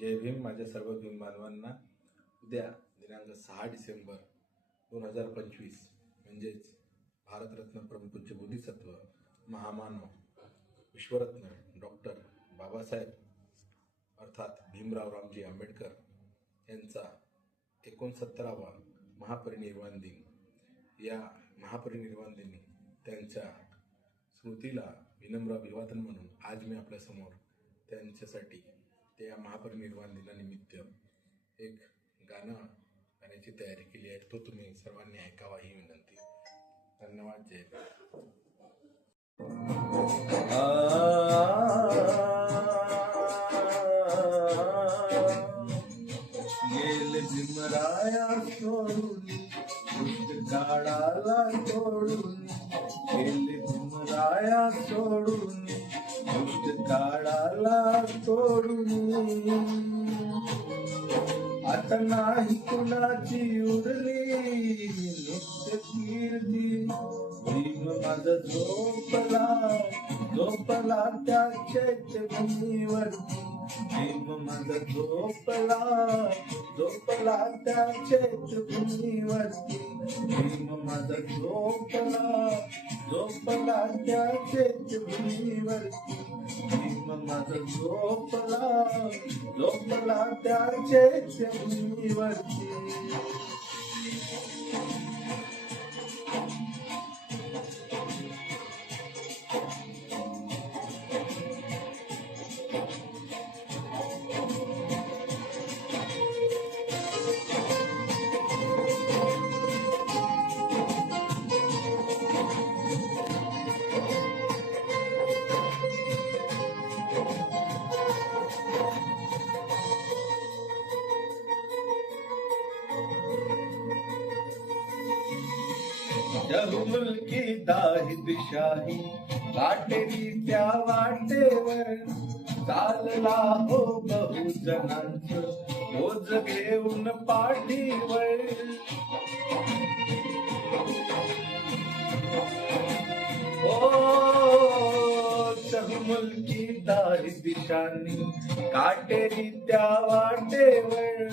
जय भीम. माझ्या सर्व भीम बांधवांना उद्या दिनांक 6 डिसेंबर 2025 म्हणजेच भारतरत्न परमपूज्य बोधिसत्व महामानव विश्वरत्न डॉक्टर बाबासाहेब अर्थात भीमराव रामजी आंबेडकर यांचा 69वा महापरिनिर्वाण दिन. या महापरिनिर्वाण दिनी त्यांच्या स्मृतीला विनम्र अभिवादन म्हणून आज मी आपल्यासमोर त्यांच्यासाठी त्या महापरिनिर्वाण दिनानिमित्त एक गाणं गाण्याची तयारी केली आहे. तो तुम्ही सर्वांनी ऐकावा ही विनंती. धन्यवाद. जय गेल भीमराया सोडून काळाला तोडून, गेल भीमराया सोडून काळाला तोडून. आता नाही कुणाची उरली नित्य कीर्ती. भीम माझा झोपला झोपला त्या चैत्यभूमीवरती. भीम माझा झोपला झोपला त्या चैत्यभूमीवरती. भीम माझा झोपला झोपला त्या चैत्यभूमीवरती. भीम माझा झोपला झोपला त्या चैत्यभूमीवरती. मुलकी दाहिदशाही काटेरी त्या वाटेवर चालला हो बहुजनांचं बोज घेऊन पाठीवर. मुलकी दाहिदशानी काटेरी त्या वाटेवर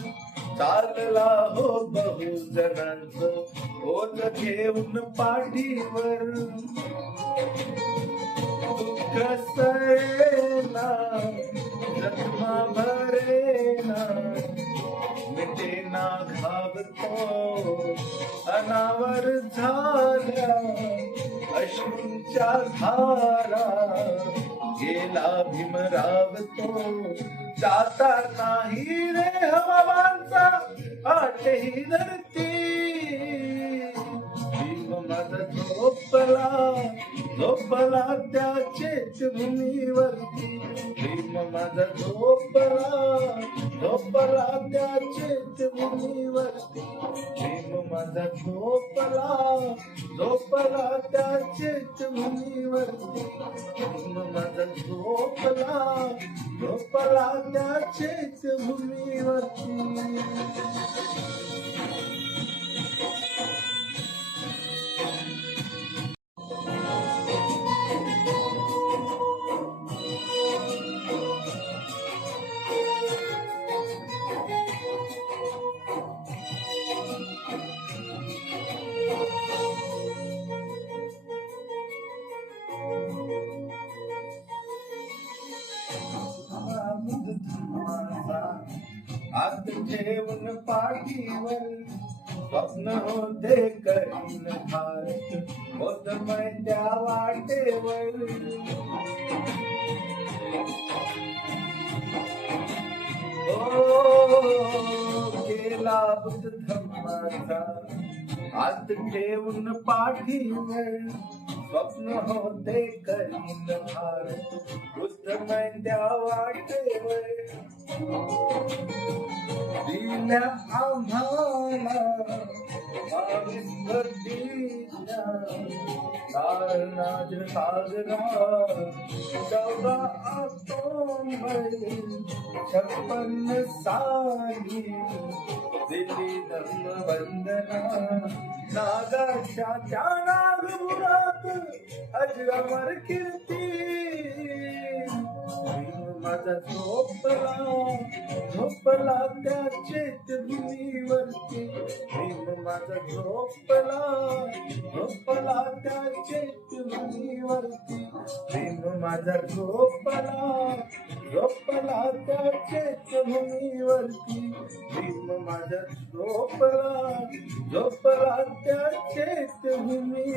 चालला हो बहुजनांचं बोज घेऊन पाठीवर. दुःख सरेना जखमा भरेना मिटेना घाबतो अनावर झाल्या अश्रूंच्या धारा. गेला भीमराव तो जाता नाही रे हवामानचा आठही धरती. भीम माझा झोपला झोपला त्या चैत्यभूमीवरती. भीम माझा झोपला झोपला त्या चैत्यभूमीवरती. भीम माझा झोपला झोपला त्या चैत्यभूमीवरती. भीम माझा झोपला झोपला त्या चैत्यभूमीवरती. हात ठेवून पाठीवर स्वप्न होते करीन भारत होतमय त्या वाटेवर. गेला बुद्ध धम्माचा हात ठेवून पाठीवर स्वप्न होते करीन भारत बुद्धमय त्या वाटेवर. दिल्या आम्हाला कारणाज साजरा 14 ऑक्टोबर 56 साली दिली धर्मवंदना. नागाच्या त्या नागपुरात अजरामर कीर्ती. माझा झोपला झोपला त्या चेतभूमीवरती प्रेम माझा झोपला झोपला त्या चेतभूमीवरती प्रेम माझा झोपला झोपला त्या चेतभूमीवरती प्रेम माझा झोपला झोपला त्या चेतभूमीवरती